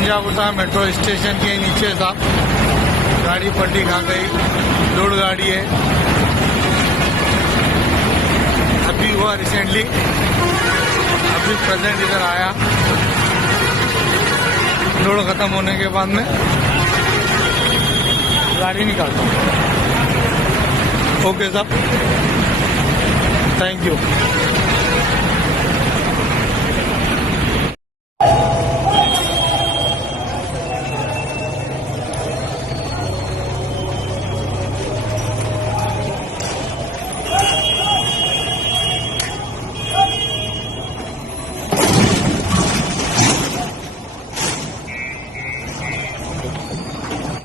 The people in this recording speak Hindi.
पंजाबुता मेट्रो स्टेशन के नीचे साहब गाड़ी पलटी खा गई। लोड गाड़ी है, अभी हुआ रिसेंटली, अभी प्रेजेंट इधर आया। लोड खत्म होने के बाद में गाड़ी निकालता हूँ। ओके साहब, थैंक यू।